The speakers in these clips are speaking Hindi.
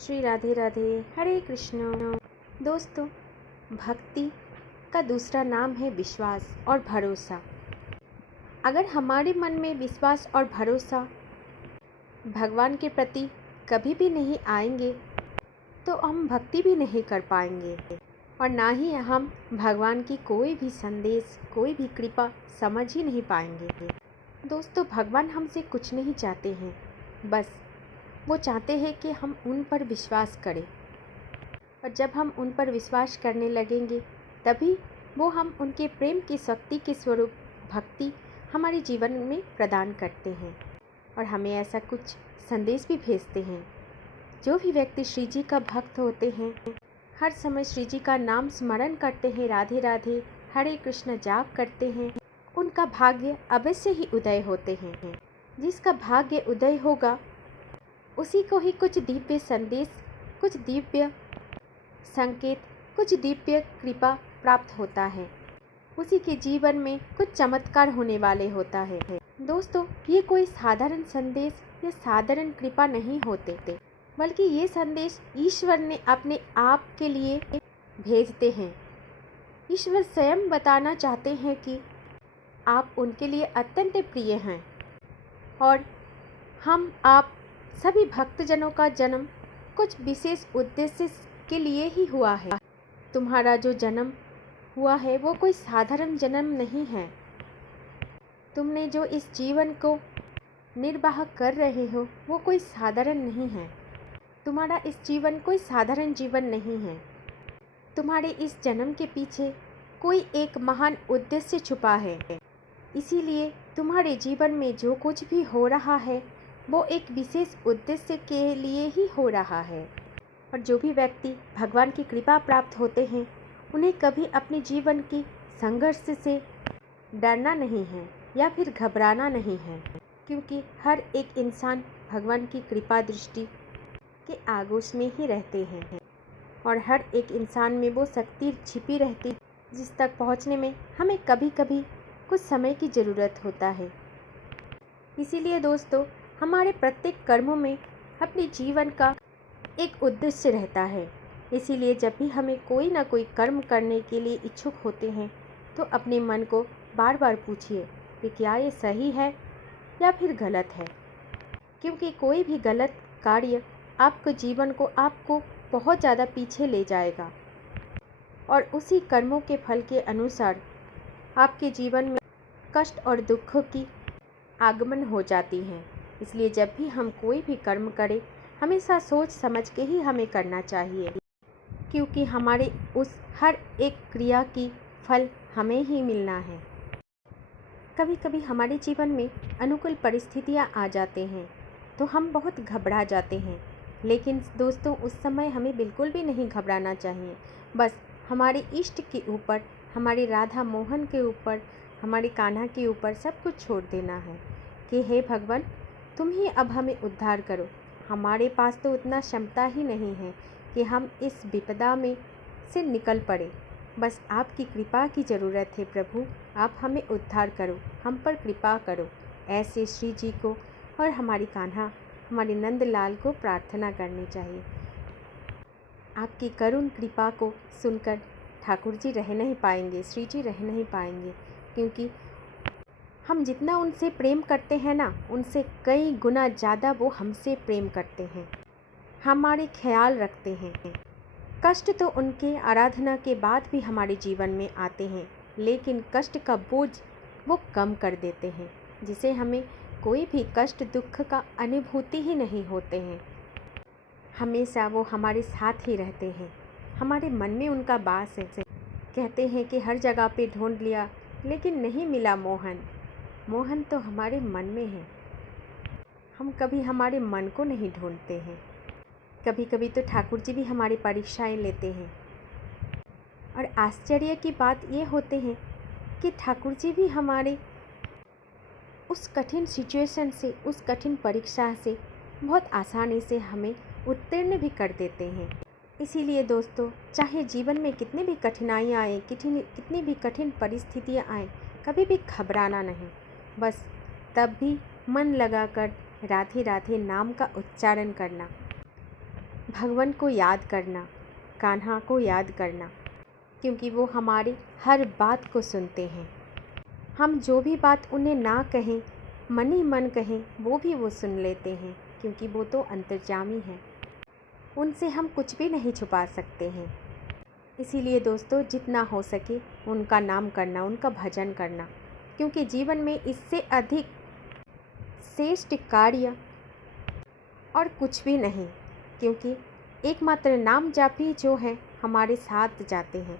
श्री राधे राधे। हरे कृष्ण। दोस्तों, भक्ति का दूसरा नाम है विश्वास और भरोसा। अगर हमारे मन में विश्वास और भरोसा भगवान के प्रति कभी भी नहीं आएंगे तो हम भक्ति भी नहीं कर पाएंगे और ना ही हम भगवान की कोई भी संदेश, कोई भी कृपा समझ ही नहीं पाएंगे। दोस्तों, भगवान हमसे कुछ नहीं चाहते हैं, बस वो चाहते हैं कि हम उन पर विश्वास करें। और जब हम उन पर विश्वास करने लगेंगे तभी वो हम उनके प्रेम की शक्ति के स्वरूप भक्ति हमारे जीवन में प्रदान करते हैं और हमें ऐसा कुछ संदेश भी भेजते हैं। जो भी व्यक्ति श्री जी का भक्त होते हैं, हर समय श्री जी का नाम स्मरण करते हैं, राधे राधे हरे कृष्ण जाप करते हैं, उनका भाग्य अवश्य ही उदय होते हैं। जिसका भाग्य उदय होगा उसी को ही कुछ दिव्य संदेश, कुछ दिव्य संकेत, कुछ दिव्य कृपा प्राप्त होता है। उसी के जीवन में कुछ चमत्कार होने वाले होता है। दोस्तों, ये कोई साधारण संदेश या साधारण कृपा नहीं होते, बल्कि ये संदेश ईश्वर ने अपने आप के लिए भेजते हैं। ईश्वर स्वयं बताना चाहते हैं कि आप उनके लिए अत्यंत प्रिय हैं और आप सभी भक्तजनों का जन्म कुछ विशेष उद्देश्य के लिए ही हुआ है। तुम्हारा जो जन्म हुआ है वो कोई साधारण जन्म नहीं है। तुमने जो इस जीवन को निर्वाह कर रहे हो वो कोई साधारण नहीं है। तुम्हारा इस जीवन कोई साधारण जीवन नहीं है। तुम्हारे इस जन्म के पीछे कोई एक महान उद्देश्य छुपा है। इसीलिए तुम्हारे जीवन में जो कुछ भी हो रहा है वो एक विशेष उद्देश्य के लिए ही हो रहा है। और जो भी व्यक्ति भगवान की कृपा प्राप्त होते हैं उन्हें कभी अपने जीवन की संघर्ष से डरना नहीं है या फिर घबराना नहीं है, क्योंकि हर एक इंसान भगवान की कृपा दृष्टि के आगोश में ही रहते हैं और हर एक इंसान में वो शक्ति छिपी रहती जिस तक पहुंचने में हमें कभी कभी कुछ समय की ज़रूरत होता है। इसीलिए दोस्तों, हमारे प्रत्येक कर्मों में अपने जीवन का एक उद्देश्य रहता है। इसीलिए जब भी हमें कोई ना कोई कर्म करने के लिए इच्छुक होते हैं तो अपने मन को बार बार पूछिए कि क्या ये सही है या फिर गलत है, क्योंकि कोई भी गलत कार्य आपके जीवन को आपको बहुत ज़्यादा पीछे ले जाएगा और उसी कर्मों के फल के अनुसार आपके जीवन में कष्ट और दुखों की आगमन हो जाती है। इसलिए जब भी हम कोई भी कर्म करें हमेशा सोच समझ के ही हमें करना चाहिए, क्योंकि हमारे उस हर एक क्रिया की फल हमें ही मिलना है। कभी कभी हमारे जीवन में अनुकूल परिस्थितियाँ आ जाते हैं तो हम बहुत घबरा जाते हैं, लेकिन दोस्तों उस समय हमें बिल्कुल भी नहीं घबराना चाहिए। बस हमारे इष्ट के ऊपर, हमारे राधा मोहन के ऊपर, हमारे कान्हा के ऊपर सब कुछ छोड़ देना है कि हे भगवान, तुम ही अब हमें उद्धार करो। हमारे पास तो उतना क्षमता ही नहीं है कि हम इस विपदा में से निकल पड़े। बस आपकी कृपा की ज़रूरत है प्रभु, आप हमें उद्धार करो, हम पर कृपा करो। ऐसे श्री जी को और हमारी कान्हा, हमारे नंदलाल को प्रार्थना करनी चाहिए। आपकी करुण कृपा को सुनकर ठाकुर जी रह नहीं पाएंगे, श्री जी रह नहीं पाएंगे, क्योंकि हम जितना उनसे प्रेम करते हैं ना, उनसे कई गुना ज़्यादा वो हमसे प्रेम करते हैं, हमारे ख्याल रखते हैं। कष्ट तो उनके आराधना के बाद भी हमारे जीवन में आते हैं, लेकिन कष्ट का बोझ वो कम कर देते हैं, जिसे हमें कोई भी कष्ट दुख का अनुभूति ही नहीं होते हैं। हमेशा वो हमारे साथ ही रहते हैं, हमारे मन में उनका वास है। कहते हैं कि हर जगह पे ढूंढ लिया लेकिन नहीं मिला मोहन। मोहन तो हमारे मन में है, हम कभी हमारे मन को नहीं ढूंढते हैं। कभी कभी तो ठाकुर जी भी हमारी परीक्षाएं लेते हैं और आश्चर्य की बात ये होते हैं कि ठाकुर जी भी हमारे उस कठिन सिचुएशन से, उस कठिन परीक्षा से बहुत आसानी से हमें उत्तीर्ण भी कर देते हैं। इसीलिए दोस्तों, चाहे जीवन में कितनी भी कठिनाइयाँ आए, कितनी भी कठिन परिस्थितियाँ आए, कभी भी घबराना नहीं। बस तब भी मन लगाकर राधे राधे नाम का उच्चारण करना। भगवान को याद करना, कान्हा को याद करना, क्योंकि वो हमारी हर बात को सुनते हैं। हम जो भी बात उन्हें ना कहें, मन ही मन कहें, वो भी वो सुन लेते हैं, क्योंकि वो तो अंतर्यामी हैं। उनसे हम कुछ भी नहीं छुपा सकते हैं। इसीलिए दोस्तों, जितना हो सके उनका नाम करना, उनका भजन करना, क्योंकि जीवन में इससे अधिक श्रेष्ठ कार्य और कुछ भी नहीं। क्योंकि एकमात्र नाम जाप ही जो है हमारे साथ जाते हैं।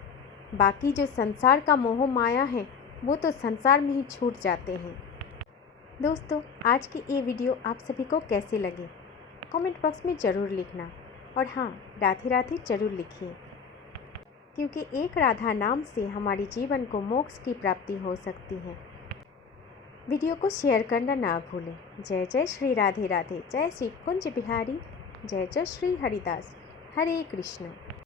बाकी जो संसार का मोह माया है वो तो संसार में ही छूट जाते हैं। दोस्तों, आज की ये वीडियो आप सभी को कैसी लगी कमेंट बॉक्स में ज़रूर लिखना। और हाँ, राधे राधे ज़रूर लिखिए, क्योंकि एक राधा नाम से हमारे जीवन को मोक्ष की प्राप्ति हो सकती है। वीडियो को शेयर करना ना भूलें। जय जय श्री राधे राधे, जय श्री कुंज बिहारी, जय जय श्री हरिदास। हरे कृष्ण।